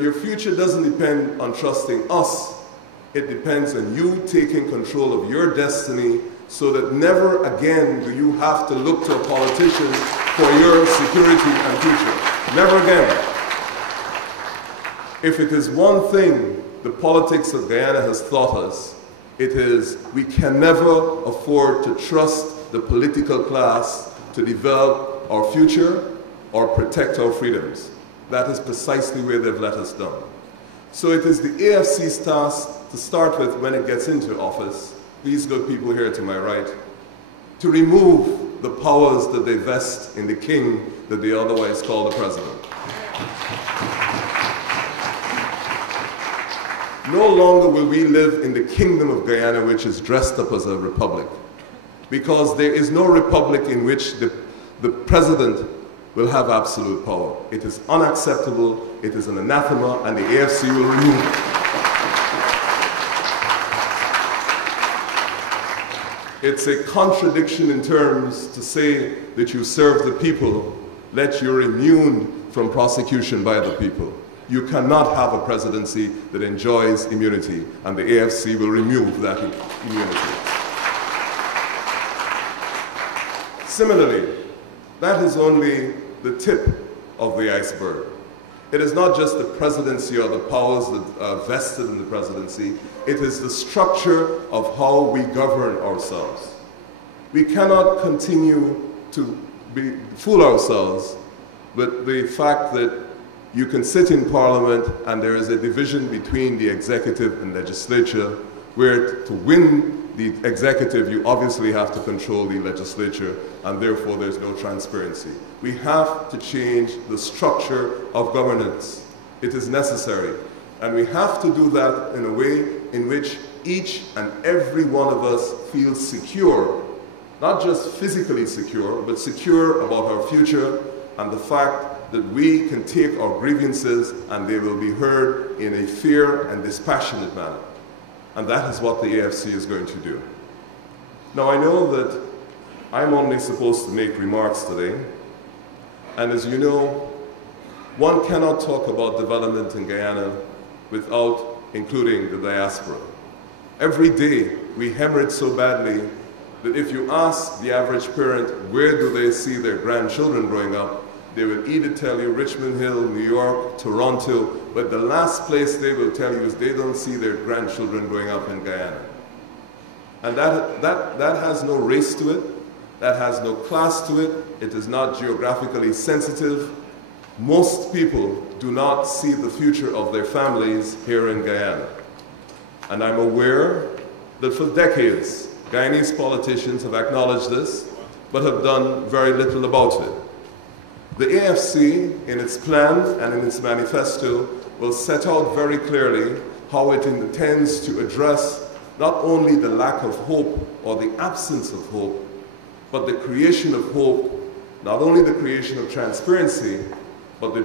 Your future doesn't depend on trusting us. It depends on you taking control of your destiny so that never again do you have to look to a politician for your security and future. Never again. If it is one thing the politics of Guyana has taught us, it is we can never afford to trust the political class to develop our future or protect our freedoms. That is precisely where they've let us down. So it is the AFC's task to start with when it gets into office, these good people here to my right, to remove the powers that they vest in the king that they otherwise call the president. No longer will we live in the kingdom of Guyana, which is dressed up as a republic, because there is no republic in which the president will have absolute power. It is unacceptable, it is an anathema, and the AFC will remove it. It's a contradiction in terms to say that you serve the people, yet you're immune from prosecution by the people. You cannot have a presidency that enjoys immunity, and the AFC will remove that immunity. Similarly, that is only the tip of the iceberg. It is not just the presidency or the powers that are vested in the presidency, it is the structure of how we govern ourselves. We cannot continue to fool ourselves with the fact that you can sit in Parliament and there is a division between the executive and legislature, where to win the executive, you obviously have to control the legislature, and therefore there's no transparency. We have to change the structure of governance. It is necessary. And we have to do that in a way in which each and every one of us feels secure, not just physically secure, but secure about our future and the fact that we can take our grievances and they will be heard in a fair and dispassionate manner. And that is what the AFC is going to do. Now, I know that I'm only supposed to make remarks today, and as you know, one cannot talk about development in Guyana without including the diaspora. Every day, we hemorrhage so badly that if you ask the average parent where do they see their grandchildren growing up, they will either tell you Richmond Hill, New York, Toronto, but the last place they will tell you is they don't see their grandchildren growing up in Guyana. And that has no race to it, that has no class to it, it is not geographically sensitive. Most people do not see the future of their families here in Guyana. And I'm aware that for decades, Guyanese politicians have acknowledged this, but have done very little about it. The AFC, in its plan and in its manifesto, will set out very clearly how it intends to address not only the lack of hope or the absence of hope, but the creation of hope, not only the creation of transparency, but the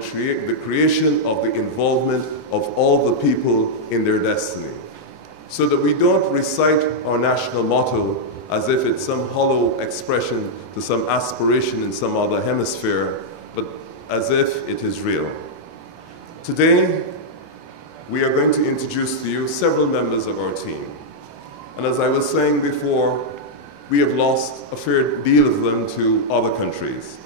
creation of the involvement of all the people in their destiny. So that we don't recite our national motto as if it's some hollow expression to some aspiration in some other hemisphere, but as if it is real. Today, we are going to introduce to you several members of our team. And as I was saying before, we have lost a fair deal of them to other countries.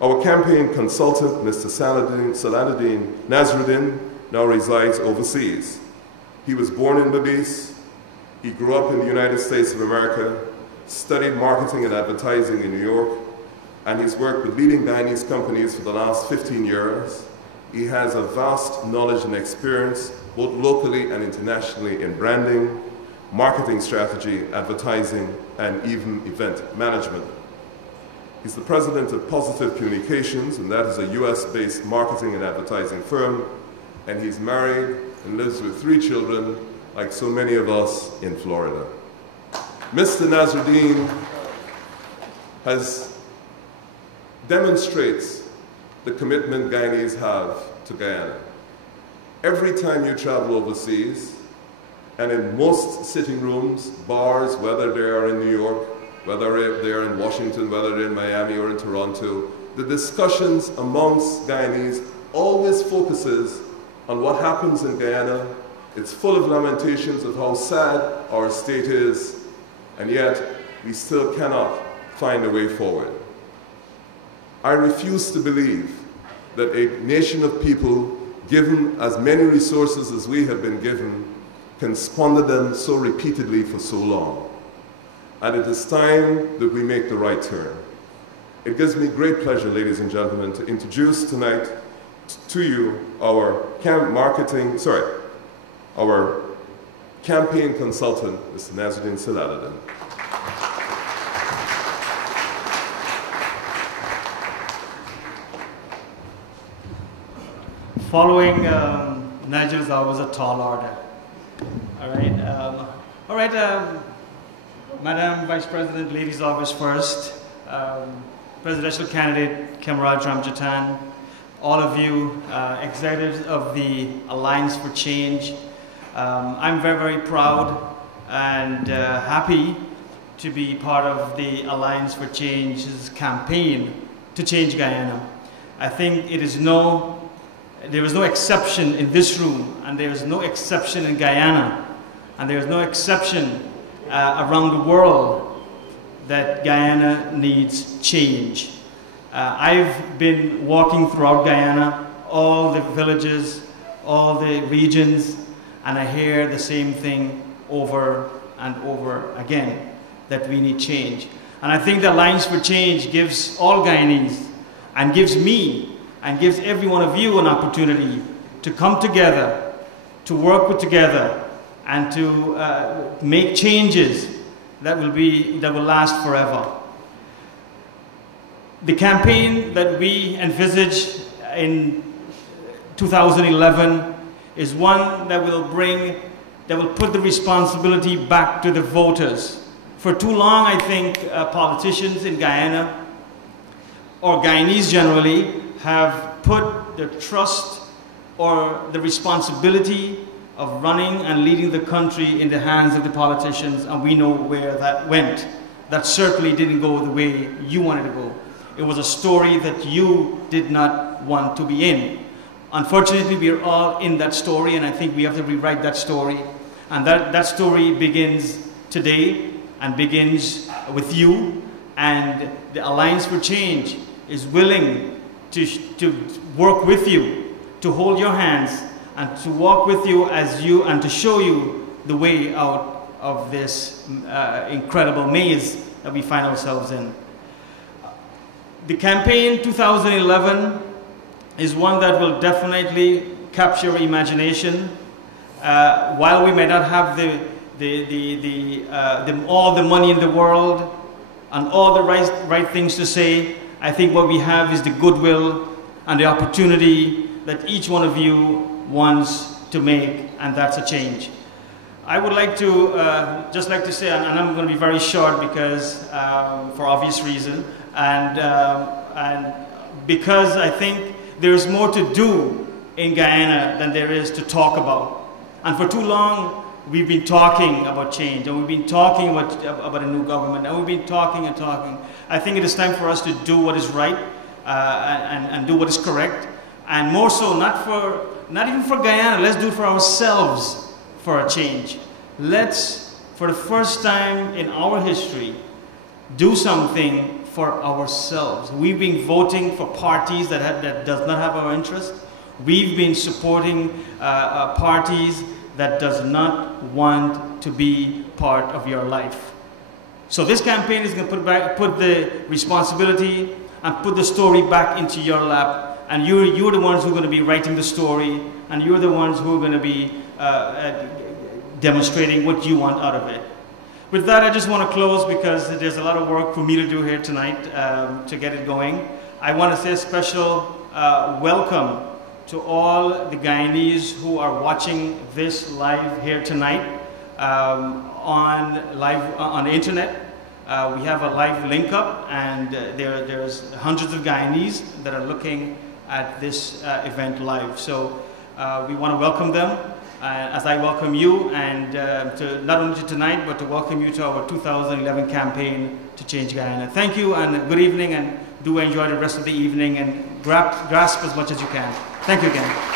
Our campaign consultant, Mr. Salaudeen Nasruddin, now resides overseas. He was born in Belize, he grew up in the United States of America, studied marketing and advertising in New York, and he's worked with leading Guyanese companies for the last 15 years. He has a vast knowledge and experience, both locally and internationally, in branding, marketing strategy, advertising, and even event management. He's the president of Positive Communications, and that is a US-based marketing and advertising firm, and he's married and lives with 3 children, like so many of us in Florida. Mr. Nasruddin demonstrates the commitment Guyanese have to Guyana. Every time you travel overseas, and in most sitting rooms, bars, whether they are in New York, whether they are in Washington, whether they're in Miami or in Toronto, the discussions amongst Guyanese always focuses on what happens in Guyana. It's full of lamentations of how sad our state is, and yet we still cannot find a way forward. I refuse to believe that a nation of people, given as many resources as we have been given, can squander them so repeatedly for so long. And it is time that we make the right turn. It gives me great pleasure, ladies and gentlemen, to introduce tonight to you our campaign consultant, Mr. Salaudeen. Following Nigel's always a tall order. All right. Madam Vice President, ladies always first. Presidential candidate Camarade Ramjatan, all of you executives of the Alliance for Change. I'm very, very proud and happy to be part of the Alliance for Change's campaign to change Guyana. I think there is no exception in this room, and there is no exception in Guyana, and there is no exception around the world that Guyana needs change. I've been walking throughout Guyana, all the villages, all the regions, and I hear the same thing over and over again, that we need change. And I think the Alliance for Change gives all Guyanese, and gives me, and gives every one of you an opportunity to come together, to work together, and to make changes that will last forever. The campaign that we envisage in 2011 is one that will put the responsibility back to the voters. For too long, I think politicians in Guyana, or Guyanese generally, have put the trust or the responsibility of running and leading the country in the hands of the politicians, and we know where that went. That certainly didn't go the way you wanted to go. It was a story that you did not want to be in. Unfortunately, we are all in that story, and I think we have to rewrite that story. And that story begins today, and begins with you, and the Alliance for Change is willing to work with you, to hold your hands, and to walk with you and to show you the way out of this incredible maze that we find ourselves in. The campaign 2011 is one that will definitely capture imagination. While we may not have all the money in the world and all the right things to say, I think what we have is the goodwill and the opportunity that each one of you wants to make, and that's a change. I would like to just like to say, and I'm going to be very short because for obvious reason, and because I think there's more to do in Guyana than there is to talk about. And for too long, we've been talking about change, and we've been talking about a new government, and we've been talking and talking. I think it is time for us to do what is right and do what is correct, and more so, not even for Guyana, let's do it for ourselves for a change. Let's, for the first time in our history, do something for ourselves. We've been voting for parties that does not have our interest. We've been supporting parties that does not want to be part of your life. So this campaign is going to put the responsibility and put the story back into your lap, and you're the ones who are going to be writing the story, and you're the ones who are going to be demonstrating what you want out of it. With that, I just want to close because there's a lot of work for me to do here tonight to get it going. I want to say a special welcome to all the Guyanese who are watching this live here tonight on the internet. We have a live link up, and there's hundreds of Guyanese that are looking at this event live. So we want to welcome them. As I welcome you, and to not only to tonight, but to welcome you to our 2011 campaign to change Guyana. Thank you, and good evening, and do enjoy the rest of the evening, and grasp as much as you can. Thank you again.